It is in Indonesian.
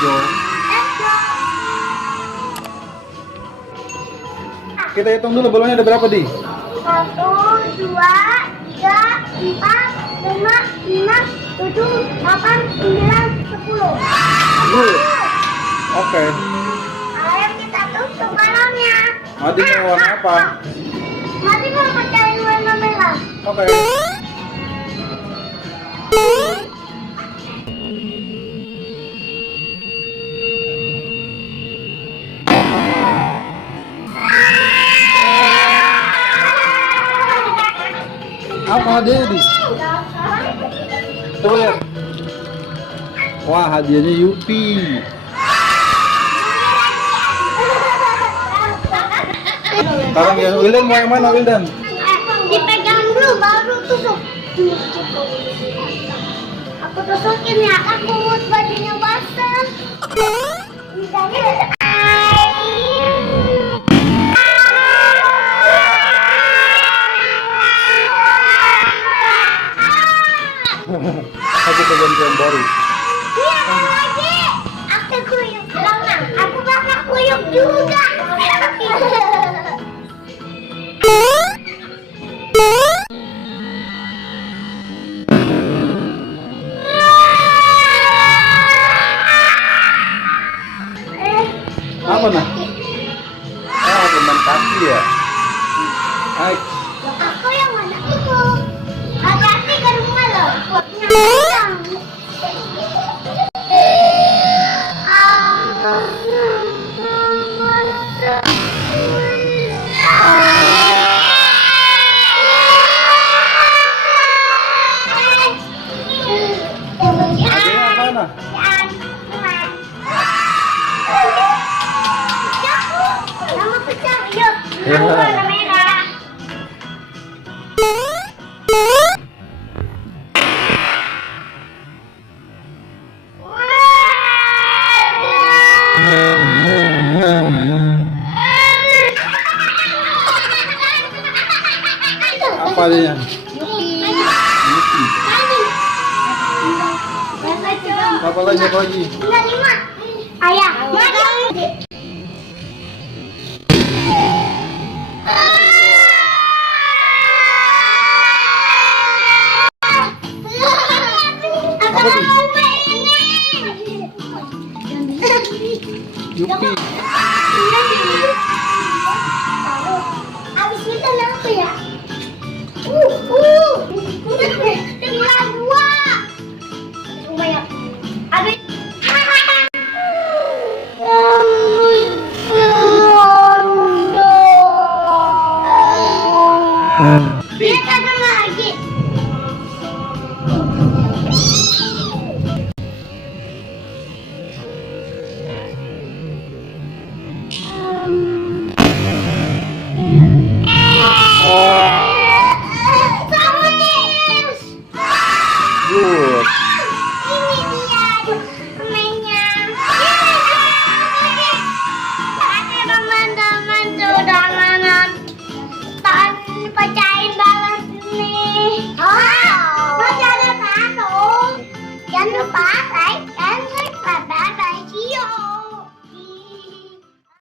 go. Let's go. Kita hitung dulu balonnya ada berapa, Di? 1, 2, 3, 4, 5, 6, 7, 8, 9, 10. Good. Oke. Ayo kita tutup balonnya. Madi mau warna apa? Madi mau pecahin warna merah. Oke. Apa hadiahnya, Di? Coba lihat. Wah, hadiahnya Yupi. Sekarang ya, Wildan mau yang mana, Wildan? Dipegang dulu baru tusuk. Aku tusukin ya, aku buat bajunya basah. Aku ganti yang baru. Iya lagi. Aku kuyuk lama. Aku bakal kuyuk juga. Apa nah? Ah, permen kaki ya. Hai. Aku yang mana itu? Hati-hati ke rumah loh. Nyambung. Hadiahnya apa nah? Nama pecah, yuk. Iya. Warna merah. Apa hadiahnya? Yupi. Apa lagi? Apa lagi? Tinggal 5. Ayah, maju. Apa tuh? Yupi. Abis itu apa ya? Tinggal 2. Lumayan. Abis. Lihat ada lagi. Good. Ini dia permennya. Ada teman-teman sudah menonton pecahin balon ini. Masih ada satu. Jangan lupa like,